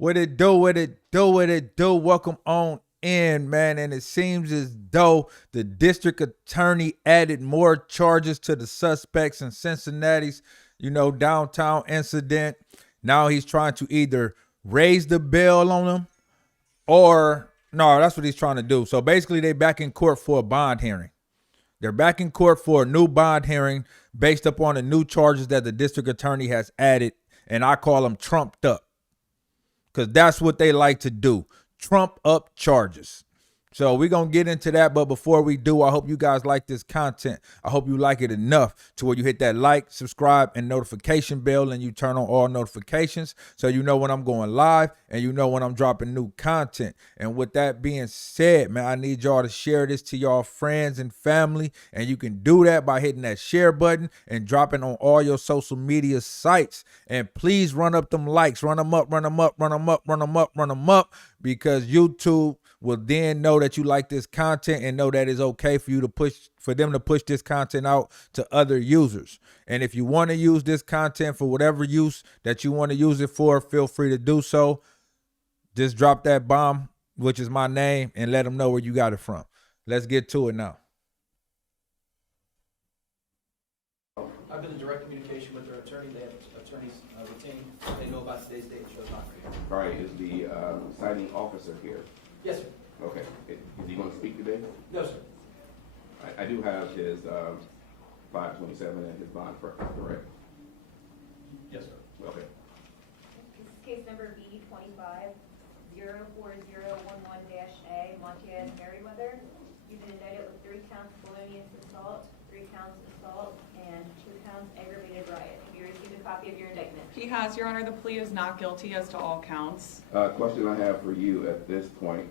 What it do, what it do, what it do. Welcome on in, man. And it seems as though the district attorney added more charges to the suspects in Cincinnati's, downtown incident. Now he's trying to either raise the bail on them or no, that's what he's trying to do. So basically, they back in court for a bond hearing. They're back in court for a new bond hearing based upon the new charges that the district attorney has added, and I call them trumped up. Because that's what they like to do. Trump up charges. So we're going to get into that. But before we do, I hope you guys like this content. I hope you like it enough to where you hit that like, subscribe, and notification bell, and you turn on all notifications so you know when I'm going live and you know when I'm dropping new content. And with that being said, man, I need y'all to share this to y'all friends and family. And you can do that by hitting that share button and dropping on all your social media sites. And please run up them likes. Run them up, run them up, run them up, run them up, run them up, because YouTube will then know that you like this content and know that it's okay for you to for them to push this content out to other users. And if you want to use this content for whatever use that you want to use it for, feel free to do so. Just drop that bomb, which is my name, and let them know where you got it from. Let's get to it now. I've been in direct communication with their attorney. They have attorneys retained. They know about today's date. It shows not for you. All right, is the signing officer here? Yes, sir. Okay, is he going to speak today? No, sir. I do have his 527 and his bond for correct? Yes, sir. Okay. This is case number B 25-04011-A, Montez Merriweather. You've been indicted with 3 counts felonious assault, 3 counts assault, and 2 counts aggravated riot. Have you received a copy of your indictment? He has, Your Honor. The plea is not guilty as to all counts. Question I have for you at this point,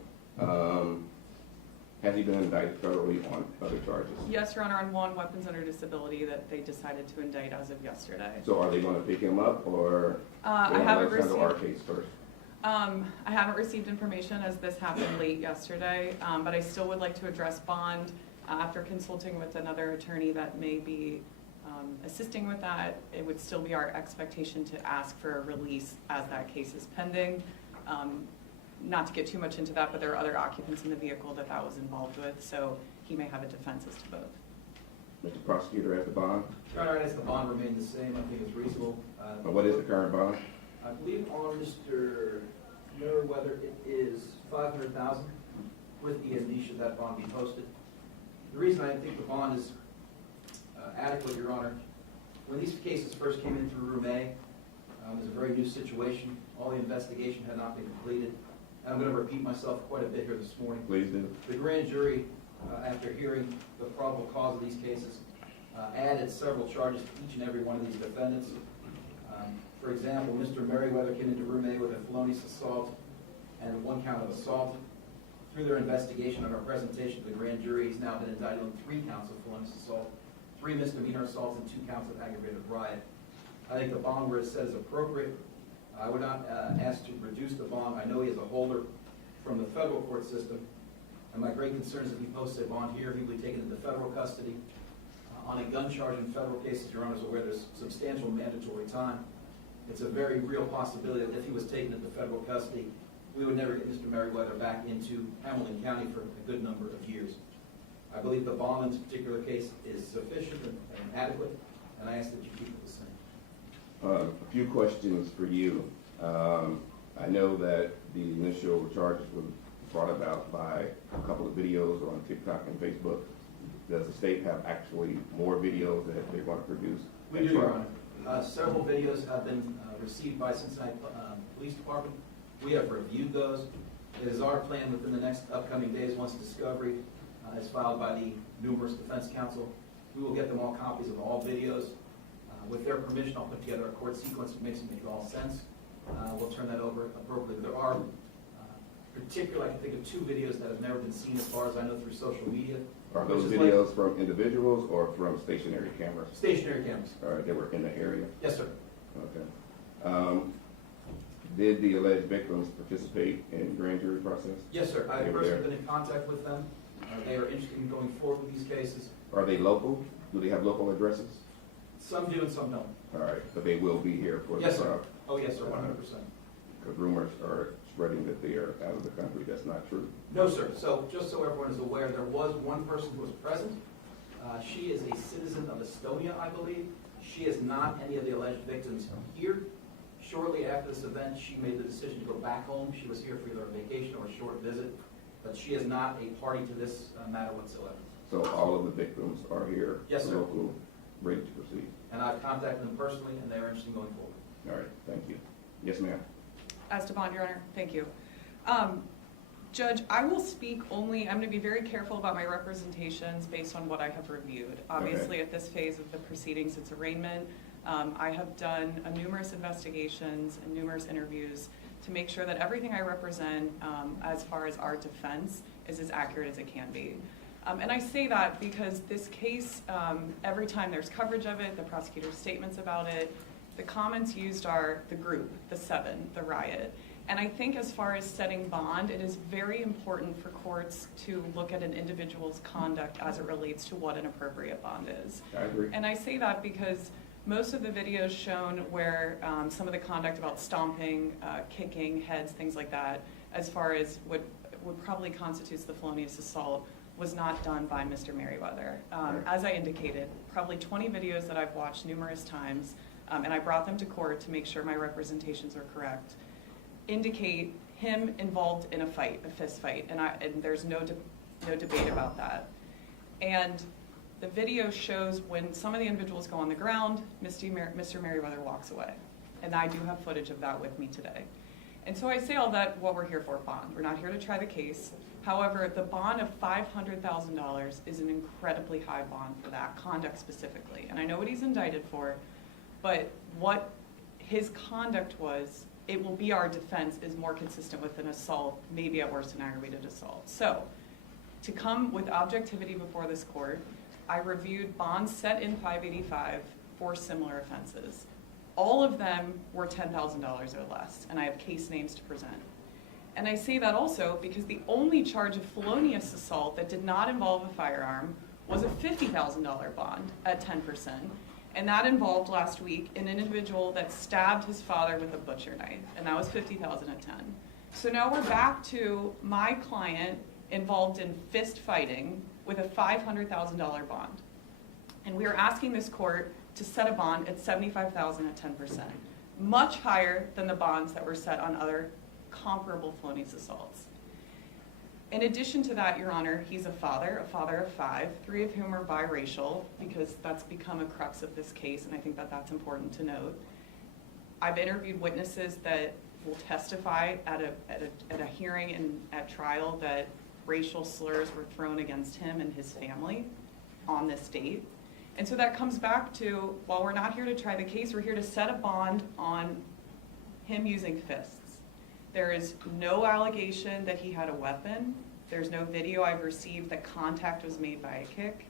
has he been indicted federally on other charges? Yes, Your Honor, on 1 weapons under disability that they decided to indict as of yesterday. So are they going to pick him up, or I haven't let's handle our received. case first? I haven't received information as this happened late yesterday, but I still would like to address bond after consulting with another attorney that may be assisting with that. It would still be our expectation to ask for a release as that case is pending. Not to get too much into that, but there are other occupants in the vehicle that was involved with, so he may have a defense as to both. Mr. Prosecutor, at the bond? Your Honor, as the bond remained the same, I think it's reasonable. What is the current bond? I believe on Mr. Merriweather, it is $500,000 with the amnesia that bond be posted. The reason I think the bond is adequate, Your Honor, when these cases first came in through Room A, it was a very new situation. All the investigation had not been completed. And I'm going to repeat myself quite a bit here this morning. Please do. The grand jury, after hearing the probable cause of these cases, added several charges to each and every one of these defendants. For example, Mr. Merriweather came into Room A with a felonious assault and 1 count of assault. Through their investigation and our presentation to the grand jury, he's now been indicted on 3 counts of felonious assault, 3 misdemeanor assaults, and 2 counts of aggravated riot. I think the bond where it said is appropriate. I would not ask to reduce the bond. I know he is a holder from the federal court system, and my great concern is if he posts a bond here, he will be taken into federal custody. On a gun charge in federal cases, Your Honor is aware there's substantial mandatory time. It's a very real possibility that if he was taken into federal custody, we would never get Mr. Merriweather back into Hamilton County for a good number of years. I believe the bond in this particular case is sufficient and adequate, and I ask that you keep it the same. A few questions for you. I know that the initial charges were brought about by a couple of videos on TikTok and Facebook. Does the state have actually more videos that they want to produce? We do, Your Honor. Several videos have been received by Cincinnati Police Department. We have reviewed those. It is our plan within the next upcoming days, once discovery is filed by the numerous defense counsel, we will get them all copies of all videos. With their permission, I'll put together a court sequence that makes it make all sense. We'll turn that over appropriately. There are particularly, I can think of 2 videos that have never been seen as far as I know through social media. Are those videos from individuals or from stationary cameras? Stationary cameras. All right, they were in the area? Yes, sir. Okay. Did the alleged victims participate in grand jury process? Yes, sir. I've personally been in contact with them. They are interested in going forward with these cases. Are they local? Do they have local addresses? Some do and some don't. All right, but they will be here for the Yes, sir. trial. Oh, yes, sir, 100%. Because rumors are spreading that they are out of the country. That's not true. No, sir. So just so everyone is aware, there was one person who was present. She is a citizen of Estonia, I believe. She is not any of the alleged victims here. Shortly after this event, she made the decision to go back home. She was here for either a vacation or a short visit, but she is not a party to this matter whatsoever. So all of the victims are here. Yes, sir. Local, ready to proceed. And I've contacted them personally, and they're interested in going forward. All right, thank you. Yes, ma'am. As to bond, Your Honor, thank you. Judge, I will speak only, I'm going to be very careful about my representations based on what I have reviewed. Obviously, at this phase of the proceedings, it's arraignment. I have done numerous investigations and numerous interviews to make sure that everything I represent as far as our defense is as accurate as it can be. And I say that because this case, every time there's coverage of it, the prosecutor's statements about it, the comments used are the group, the seven, the riot. And I think as far as setting bond, it is very important for courts to look at an individual's conduct as it relates to what an appropriate bond is. I agree. And I say that because most of the videos shown where some of the conduct about stomping, kicking, heads, things like that, as far as what probably constitutes the felonious assault, was not done by Mr. Merriweather. As I indicated, probably 20 videos that I've watched numerous times, and I brought them to court to make sure my representations are correct, indicate him involved in a fight, a fist fight, and there's no debate about that. And the video shows when some of the individuals go on the ground, Mr. Merriweather walks away. And I do have footage of that with me today. And so I say all that, what we're here for, bond. We're not here to try the case. However, the bond of $500,000 is an incredibly high bond for that conduct specifically. And I know what he's indicted for, but what his conduct was, it will be our defense, is more consistent with an assault, maybe at worst an aggravated assault. So, to come with objectivity before this court, I reviewed bonds set in 585 for similar offenses. All of them were $10,000 or less, and I have case names to present. And I say that also because the only charge of felonious assault that did not involve a firearm was a $50,000 bond at 10%. And that involved last week an individual that stabbed his father with a butcher knife, and that was $50,000 at 10. So now we're back to my client involved in fist fighting with a $500,000 bond. And we are asking this court to set a bond at $75,000 at 10%, much higher than the bonds that were set on other comparable felonious assaults. In addition to that, Your Honor, he's a father of 5, 3 of whom are biracial, because that's become a crux of this case, and I think that that's important to note. I've interviewed witnesses that will testify at a hearing and at trial that racial slurs were thrown against him and his family on this date. And so that comes back to, while we're not here to try the case, we're here to set a bond on him using fists. There is no allegation that he had a weapon. There's no video I've received that contact was made by a kick.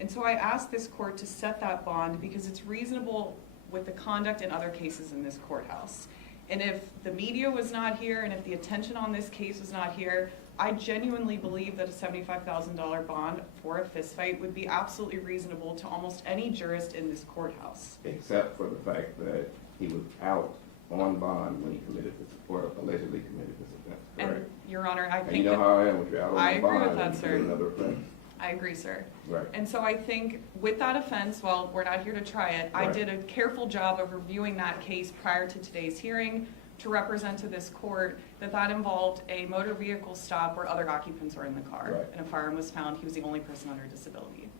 And so I asked this court to set that bond because it's reasonable with the conduct in other cases in this courthouse. And if the media was not here and if the attention on this case was not here, I genuinely believe that a $75,000 bond for a fistfight would be absolutely reasonable to almost any jurist in this courthouse. Except for the fact that he was out on bond when he committed this, or allegedly committed this offense, correct? And, Your Honor, I And think you know that, how I am, if you're out on I the agree bond, with that, you sir. commit another offense. I agree, sir. Right. And so I think with that offense, while we're not here to try it, I Right. did a careful job of reviewing that case prior to today's hearing to represent to this court that that involved a motor vehicle stop where other occupants were in the car. Right. And a firearm was found. He was the only person under disability.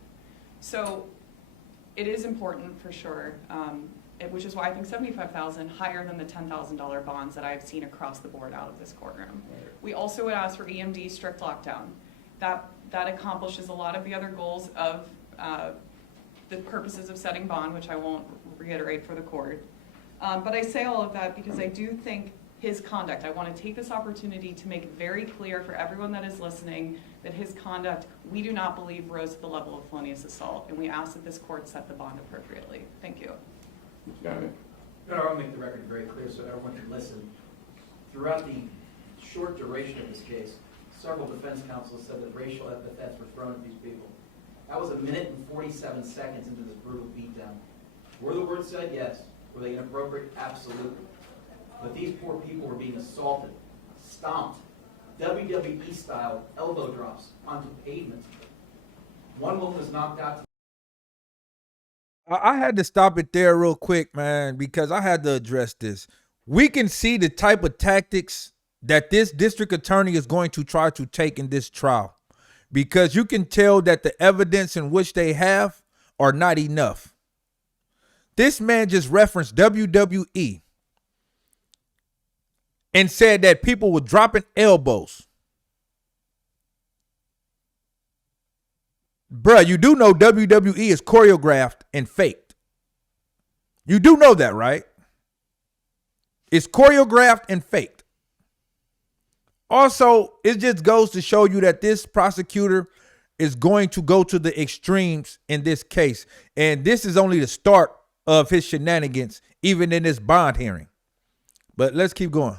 So it is important for sure, which is why I think $75,000 higher than the $10,000 bonds that I've seen across the board out of this courtroom. Right. We also would ask for EMD strict lockdown. That accomplishes a lot of the other goals of the purposes of setting bond, which I won't reiterate for the court. But I say all of that because I do think his conduct, I want to take this opportunity to make it very clear for everyone that is listening that his conduct, we do not believe rose to the level of felonious assault, and we ask that this court set the bond appropriately. Thank you. Mr. Donovan? No, I'll make the record very clear so everyone can listen. Throughout the short duration of this case, several defense counsels said that racial epithets were thrown at these people. That was 1 minute and 47 seconds into this brutal beatdown. Were the words said? Yes. Were they inappropriate? Absolutely. But these poor people were being assaulted, stomped, WWE style elbow drops onto pavement. One woman was knocked out. I had to stop it there real quick, man, because I had to address this. We can see the type of tactics that this district attorney is going to try to take in this trial, because you can tell that the evidence in which they have are not enough. This man just referenced WWE and said that people were dropping elbows. Bruh, you do know WWE is choreographed and faked. You do know that, right? It's choreographed and faked. Also, it just goes to show you that this prosecutor is going to go to the extremes in this case. And this is only the start of his shenanigans, even in this bond hearing. But let's keep going.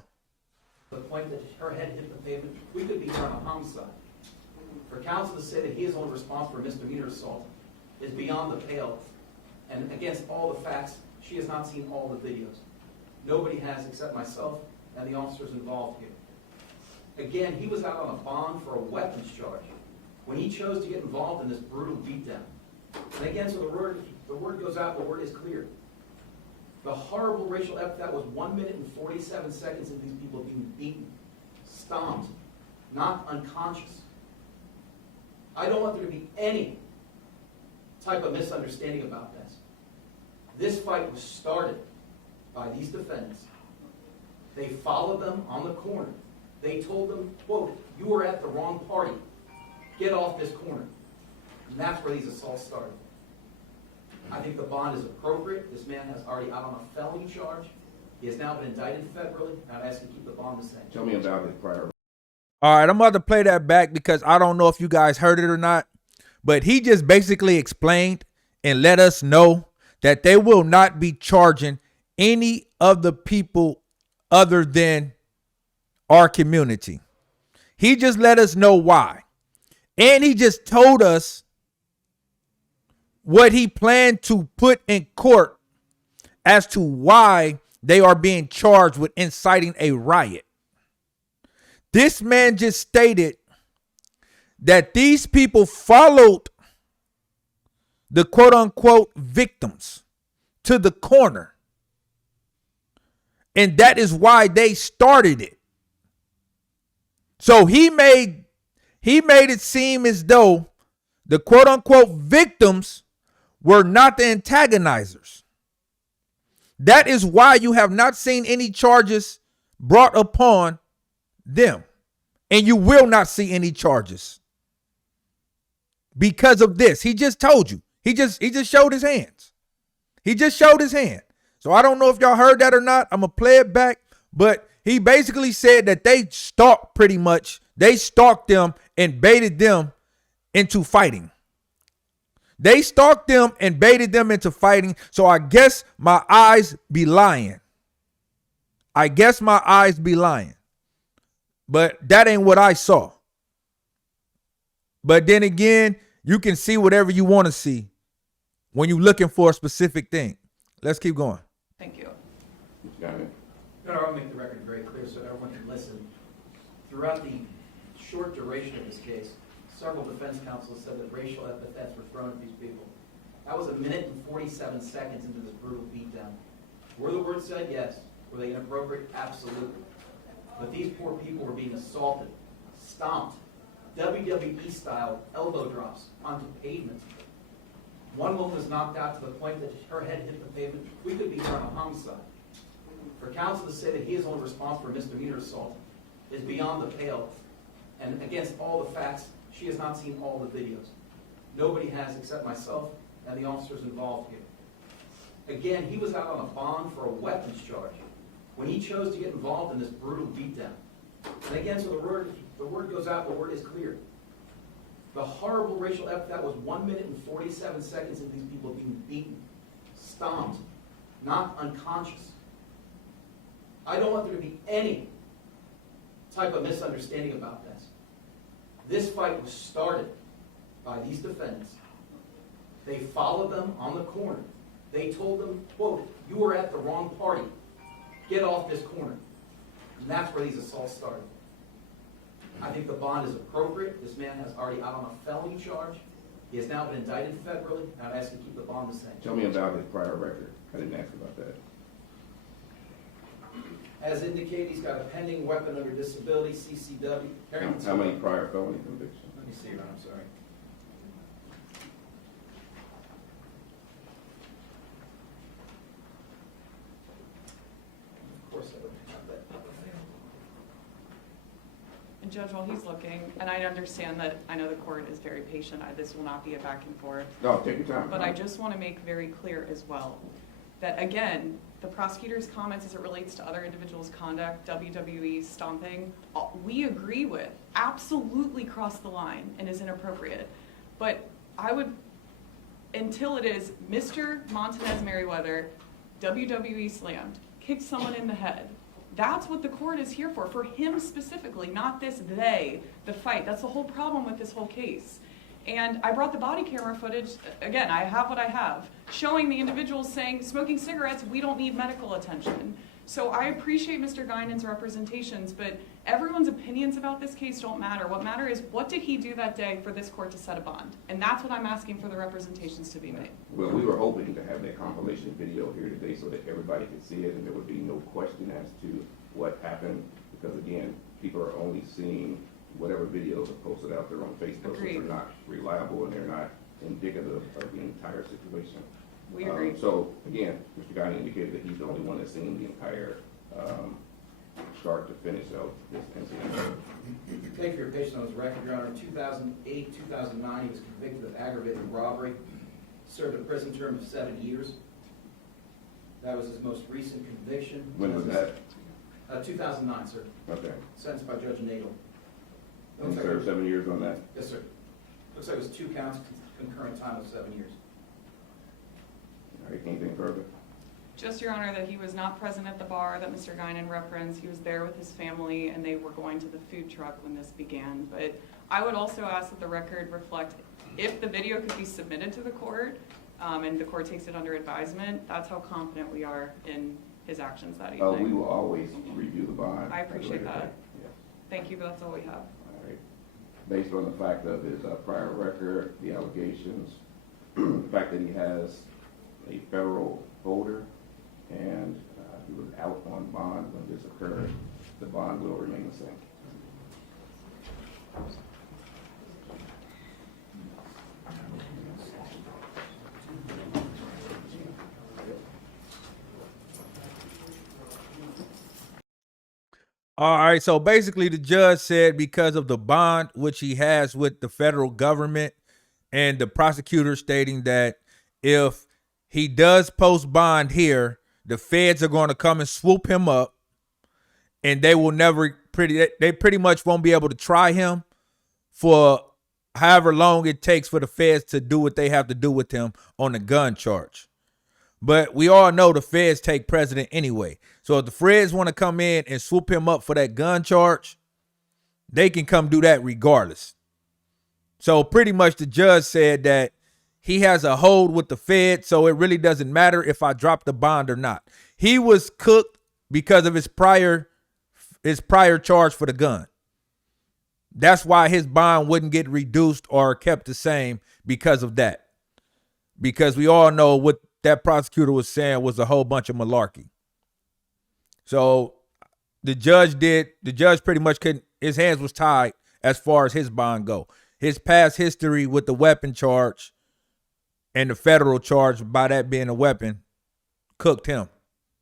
The point that her head hit the pavement, we could be on a homicide. For counsel to say that he is only responsible for misdemeanor assault is beyond the pale and against all the facts. She has not seen all the videos. Nobody has except myself and the officers involved here. Again, he was out on a bond for a weapons charge when he chose to get involved in this brutal beatdown. And again, so the word goes out, the word is clear. The horrible racial epithet was 1 minute and 47 seconds of these people being beaten, stomped, knocked unconscious. I don't want there to be any type of misunderstanding about this. This fight was started by these defendants. They followed them on the corner. They told them, quote, "You were at the wrong party. Get off this corner." And that's where these assaults started. I think the bond is appropriate. This man has already out on a felony charge. He has now been indicted federally, and I'd ask you to keep the bond the same. Tell me about his prior. All right, I'm about to play that back because I don't know if you guys heard it or not, but he just basically explained and let us know that they will not be charging any of the people other than our community. He just let us know why. And he just told us what he planned to put in court as to why they are being charged with inciting a riot. This man just stated that these people followed the quote unquote victims to the corner. And that is why they started it. So he made it seem as though the quote unquote victims were not the antagonizers. That is why you have not seen any charges brought upon them. And you will not see any charges because of this. He just told you. He just showed his hands. He just showed his hand. So I don't know if y'all heard that or not. I'm going to play it back. But he basically said that they stalked pretty much. They stalked them and baited them into fighting. They stalked them and baited them into fighting. So I guess my eyes be lying. I guess my eyes be lying. But that ain't what I saw. But then again, you can see whatever you want to see when you're looking for a specific thing. Let's keep going. Thank you. Got it. I want to make the record very clear so everyone can listen. Throughout the short duration of this case, several defense counsels said that racial epithets were thrown at these people. That was 1 minute and 47 seconds into this brutal beatdown. Were the words said? Yes. Were they inappropriate? Absolutely. But these poor people were being assaulted, stomped, WWE style elbow drops onto pavement. One woman was knocked out to the point that her head hit the pavement. We could be on a homicide. For counsel to say that he is only responsible for misdemeanor assault is beyond the pale and against all the facts. She has not seen all the videos. Nobody has except myself and the officers involved here. Again, he was out on a bond for a weapons charge when he chose to get involved in this brutal beatdown. And again, so the word goes out, the word is clear. The horrible racial epithet was 1 minute and 47 seconds of these people being beaten, stomped, knocked unconscious. I don't want there to be any type of misunderstanding about this. This fight was started by these defendants. They followed them on the corner. They told them, quote, "You were at the wrong party. get off this corner. And that's where these assaults started. I think the bond is appropriate. This man has already out on a felony charge. He has now been indicted federally, and I'm asking to keep the bond the same. Tell me about his prior record. I didn't ask about that. As indicated, he's got a pending weapon under disability, CCW. How many prior felony convictions? Let me see, Ron, I'm sorry. Of course I would have that available. And Judge, while he's looking, and I understand that, I know the court is very patient, this will not be a back and forth. No, take your time. But I just want to make very clear as well, that again, the prosecutor's comments as it relates to other individuals' conduct, WWE stomping, we agree with, absolutely cross the line and is inappropriate. But I would, until it is Mr. Montanez Merriweather, WWE slammed, kicked someone in the head. That's what the court is here for him specifically, not this they, the fight. That's the whole problem with this whole case. And I brought the body camera footage, again, I have what I have, showing the individuals saying, smoking cigarettes, we don't need medical attention. So I appreciate Mr. Guinan's representations, but everyone's opinions about this case don't matter. What matters is, what did he do that day for this court to set a bond? And that's what I'm asking for the representations to be made. Well, we were hoping to have that compilation video here today so that everybody could see it and there would be no question as to what happened. Because again, people are only seeing whatever videos are posted out there on Facebook, so they're not reliable and they're not indicative of the entire situation. We agree. So again, Mr. Guinan indicated that he's the only one that's seen the entire start to finish of this incident. Thank you for your patience on his record, Your Honor. In 2008, 2009, he was convicted of aggravated robbery, served a prison term of 7 years. That was his most recent conviction. When was that? 2009, sir. Okay. Sentenced by Judge Nadel. And served 7 years on that? Yes, sir. Looks like it was 2 counts, concurrent time of 7 years. All right, anything further? Just, Your Honor, that he was not present at the bar that Mr. Guinan referenced. He was there with his family, and they were going to the food truck when this began. But I would also ask that the record reflect, if the video could be submitted to the court, and the court takes it under advisement, that's how confident we are in his actions that evening. We will always review the bond. I appreciate that. Yes. Thank you, but that's all we have. All right. Based on the fact of his prior record, the allegations, the fact that he has a federal holder, and he was out on bond when this occurred, the bond will remain the same. All right, so basically the judge said because of the bond which he has with the federal government and the prosecutor stating that if he does post bond here, the feds are going to come and swoop him up and they will they pretty much won't be able to try him for however long it takes for the feds to do what they have to do with him on the gun charge. But we all know the feds take precedent anyway. So if the feds want to come in and swoop him up for that gun charge, they can come do that regardless. So pretty much the judge said that he has a hold with the Fed, so it really doesn't matter if I drop the bond or not. He was cooked because of his prior charge for the gun. That's why his bond wouldn't get reduced or kept the same because of that. Because we all know what that prosecutor was saying was a whole bunch of malarkey. So the judge pretty much couldn't, his hands was tied as far as his bond go. His past history with the weapon charge and the federal charge, by that being a weapon, cooked him.